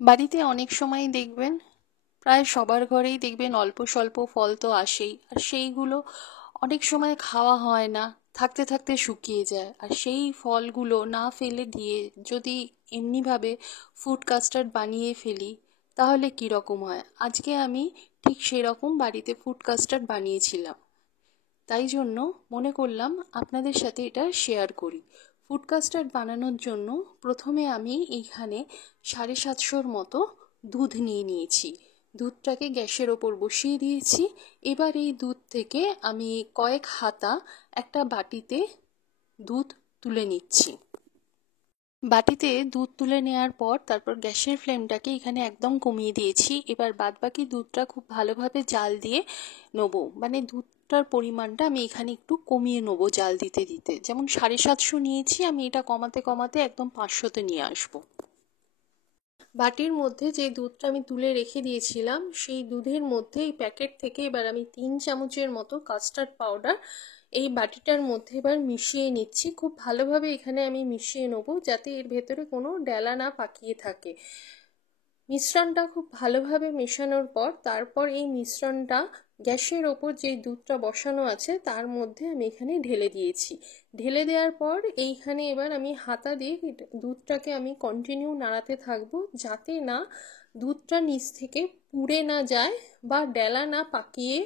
বাড়িতে অনেক সময় দেখবেন, প্রায় সবার ঘরেই দেখবেন অল্প স্বল্প ফল তো আসেই, আর সেইগুলো অনেক সময় খাওয়া হয় না, থাকতে থাকতে শুকিয়ে যায়। আর সেই ফলগুলো না ফেলে দিয়ে যদি এমনিভাবে ফুড কাস্টার্ড বানিয়ে ফেলি, তাহলে কী রকম হয়? আজকে আমি ঠিক সেরকম বাড়িতে ফুড কাস্টার্ড বানিয়েছিলাম। তাই জন্য মনে করলাম আপনাদের সাথে এটা শেয়ার করি। ফুড কাস্টার্ড বানানোর জন্য প্রথমে আমি এইখানে 750 মতো দুধ নিয়ে নিয়েছি। দুধটাকে গ্যাসের ওপর বসিয়ে দিয়েছি। এবার এই দুধ থেকে আমি কয়েক হাতা একটা বাটিতে দুধ তুলে নিচ্ছি। বাটিতে দুধ তুলে নেওয়ার পর তারপর গ্যাসের ফ্লেমটাকে এখানে একদম কমিয়ে দিয়েছি। এবার বাদবাকি দুধটা খুব ভালোভাবে জাল দিয়ে নেবো, মানে দুধটার পরিমাণটা আমি এখানে একটু কমিয়ে নেবো জাল দিতে দিতে। যেমন 750 নিয়েছি, আমি এটা কমাতে কমাতে একদম 500-তে নিয়ে আসবো। বাটির মধ্যে যে দুধটা আমি তুলে রেখে দিয়েছিলাম, সেই দুধের মধ্যে এই প্যাকেট থেকে এবার আমি 3 চামচের মতো কাস্টার্ড পাউডার এই বাটিটার মধ্যে এবার মিশিয়ে নিচ্ছি। খুব ভালোভাবে এখানে আমি মিশিয়ে নেবো, যাতে এর ভেতরে কোনো ডেলা না পাকিয়ে থাকে। মিশ্রণটা খুব ভালোভাবে মেশানোর পর তারপর এই মিশ্রণটা গ্যাসের ওপর যে দুধটা বসানো আছে তার মধ্যে আমি এখানে ঢেলে দিয়েছি। ঢেলে দেওয়ার পর এইখানে এবার আমি হাতা দিয়ে দুধটাকে আমি কন্টিনিউ নাড়াতে থাকবো, যাতে না দুধটা নিচ থেকে পুড়ে না যায় বা ডেলা না পাকিয়ে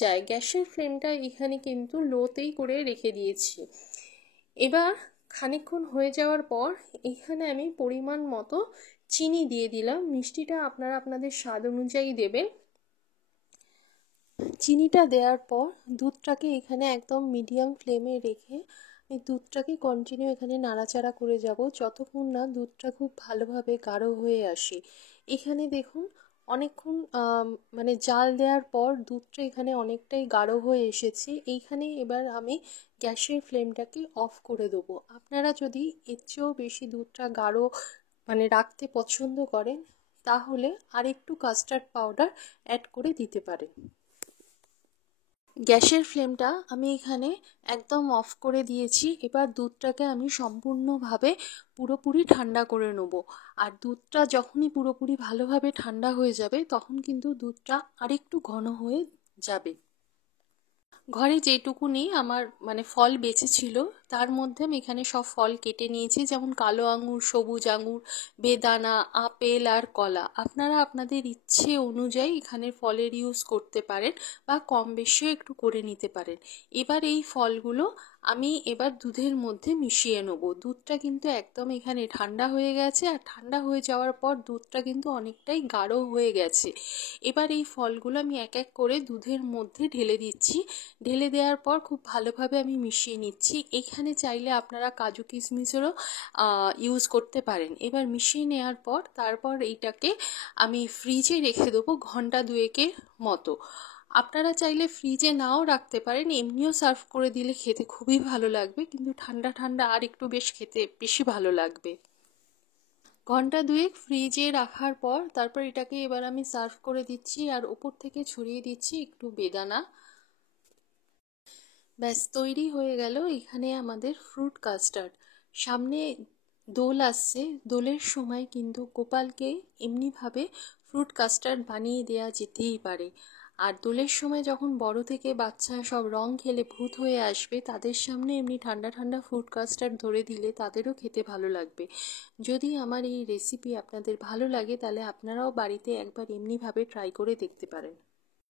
যায়। গ্যাসের ফ্লেমটা এখানে কিন্তু লোতেই করে রেখে দিয়েছি। এবার খানিকক্ষণ হয়ে যাওয়ার পর এখানে আমি পরিমাণ মতো চিনি দিয়ে দিলাম। মিষ্টিটা আপনারা আপনাদের স্বাদ অনুযায়ী দেবেন। চিনিটা দেওয়ার পর দুধটাকে এখানে একদম মিডিয়াম ফ্লেমে রেখে এই দুধটাকে কন্টিনিউ এখানে নাড়াচাড়া করে যাব, যতক্ষণ না দুধটা খুব ভালোভাবে গাঢ় হয়ে আসে। এখানে দেখুন অনেকক্ষণ মানে জাল দেওয়ার পর দুধটা এখানে অনেকটাই গাঢ় হয়ে এসেছে। এইখানে এবার আমি গ্যাসের ফ্লেমটাকে অফ করে দেবো। আপনারা যদি এর চেয়েও বেশি দুধটা গাঢ় মানে রাখতে পছন্দ করেন, তাহলে আরেকটু কাস্টার্ড পাউডার অ্যাড করে দিতে পারেন। গ্যাসের ফ্লেমটা আমি এখানে একদম অফ করে দিয়েছি। এবার দুধটাকে আমি সম্পূর্ণভাবে পুরোপুরি ঠান্ডা করে নেব। আর দুধটা যখনই পুরোপুরি ভালোভাবে ঠান্ডা হয়ে যাবে, তখন কিন্তু দুধটা আরেকটু ঘন হয়ে যাবে। ঘরে যেটুকুনি আমার মানে ফল বেঁচে ছিল, তার মধ্যে আমি এখানে সব ফল কেটে নিয়েছি, যেমন কালো আঙুর, সবুজ আঙুর, বেদানা, আপেল আর কলা। আপনারা আপনাদের ইচ্ছে অনুযায়ী এখানে ফলের ইউজ করতে পারেন বা কম বেশিও একটু করে নিতে পারেন। এবার এই ফলগুলো আমি এবার দুধের মধ্যে মিশিয়ে নেব। দুধটা কিন্তু একদম এখানে ঠান্ডা হয়ে গেছে, আর ঠান্ডা হয়ে যাওয়ার পর দুধটা কিন্তু অনেকটাই গাঢ় হয়ে গেছে। এবার এই ফলগুলো আমি এক এক করে দুধের মধ্যে ঢেলে দিচ্ছি। ঢেলে দেওয়ার পর খুব ভালোভাবে আমি মিশিয়ে নিচ্ছি। এখানে চাইলে আপনারা কাজু কিশমিশেরও ইউজ করতে পারেন। এবার মিশিয়ে নেওয়ার পর তারপর এইটাকে আমি ফ্রিজে রেখে দেবো ঘন্টা দুয়েকের মতো। আপনারা চাইলে ফ্রিজে নাও রাখতে পারেন, এমনিও সার্ভ করে দিলে খেতে খুবই ভালো লাগবে, কিন্তু ঠান্ডা ঠান্ডা আর একটু বেশ খেতে বেশি ভালো লাগবে। ঘন্টা দুয়েক ফ্রিজে রাখার পর তারপর এটাকে এবার আমি সার্ভ করে দিচ্ছি, আর ওপর থেকে ছড়িয়ে দিচ্ছি একটু বেদানা। ব্যাস তৈরি হয়ে গেল এখানে আমাদের ফ্রুট কাস্টার্ড। সামনে দোল আসছে, দোলের সময় কিন্তু গোপালকে এমনিভাবে ফ্রুট কাস্টার্ড বানিয়ে দেওয়া যেতেই পারে। আর দোলের সময় যখন বড় থেকে বাচ্চা সব রং খেলে ভূত হয়ে আসবে, তাদের সামনে এমনি ঠান্ডা ঠান্ডা ফ্রুট কাস্টার্ড ধরে দিলে তাদেরও খেতে ভালো লাগবে। যদি আমার এই রেসিপি আপনাদের ভালো লাগে, তাহলে আপনারাও বাড়িতে একবার এমনিভাবে ট্রাই করে দেখতে পারেন।